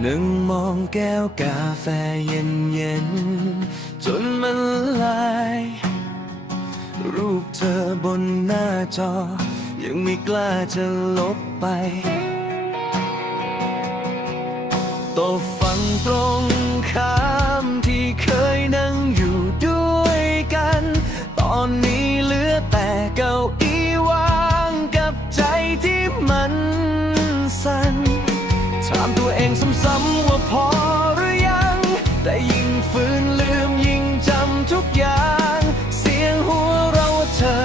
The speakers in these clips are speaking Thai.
หนึ่งมองแก้วกาแฟเย็นเย็นจนมันลาย รูปเธอบนหน้าจอ ยังไม่กล้าจะลบไปตัวฝั่งตรง สั่นถามตัวเองซ้ำๆว่าพอหรือยัง แต่ยิ่งฝืนลืมยิ่งจำทุกอย่าง เสียงหัวเราะเธอ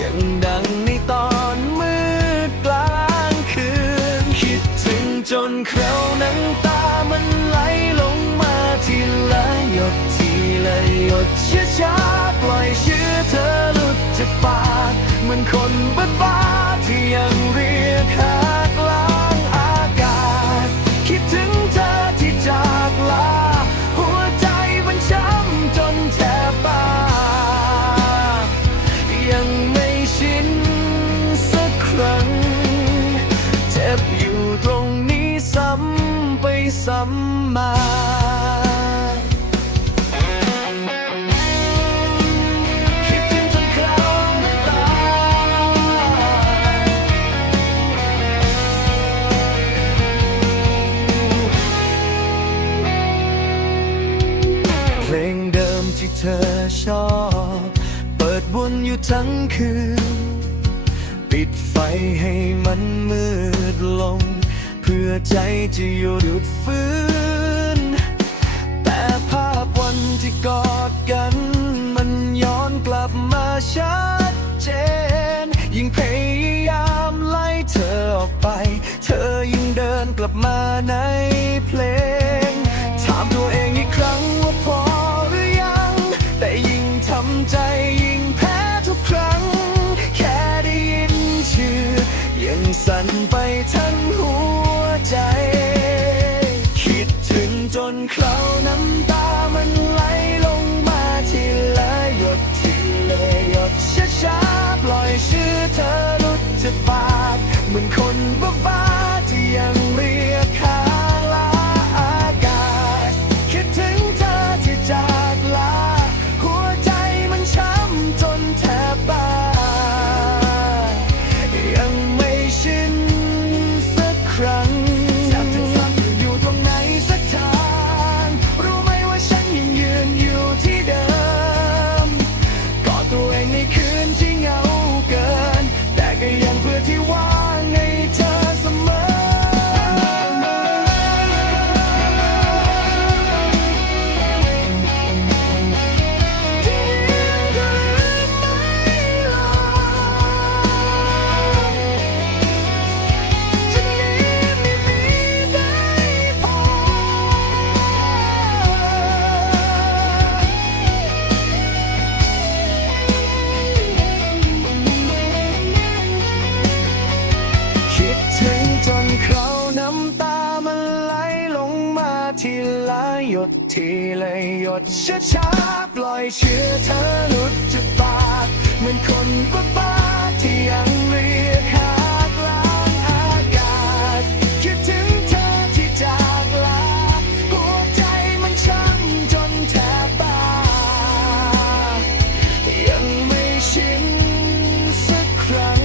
ยังดังในตอนมืดกลางคืน คิดถึงจนเคราน้ำตามันไหลลงมาทีละหยดทีละหยดช้าช้าๆปล่อยชื่อเธอหลุดจากปากเหมือนคนบ้าำไปซ้ำมาคิดถึงจนคราวน้ำตาเพลงเดิมที่เธอชอบ เปิดวนอยู่ทั้งคืน ปิดไฟให้มันมืดลง เพื่อใจจะหยุดฟื้น แต่ภาพวันที่กอดกัน มันย้อนกลับมาชัดเจน ยิ่งพยายามไล่เธอออกไป เธอยิ่งเดินกลับมาในเพลง ลุดจากปากเหมือนค หยดทีละหยดช้าๆปล่อยเชื่อเธอหลุดจากปากเหมือนคนบ้าๆที่ยังเรียกหากลางอากาศคิดถึงเธอที่จากลาหัวใจมันช้ำจนแทบบ้ายังไม่ชินสักครั้ง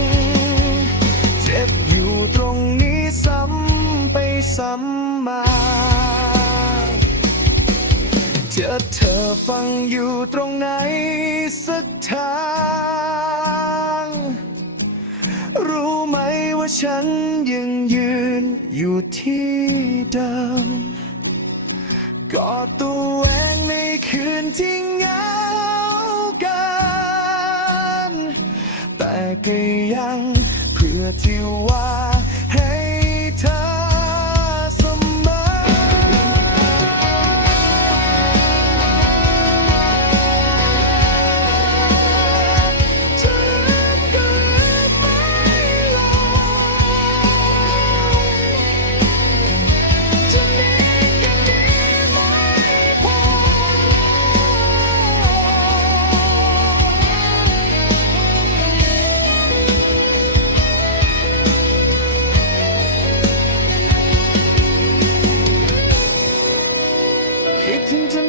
เจ็บอยู่ตรงนี้ซ้ำไปซ้ำ ฟังอยู่ตรงไหนสักทาง รู้ไหมว่าฉันยังยืนอยู่ที่เดิมกอดตัวเองในคืนที่เหงาเกันแต่ก็ยังเพื่อที่ว่าให้เธอ ถึงจนครา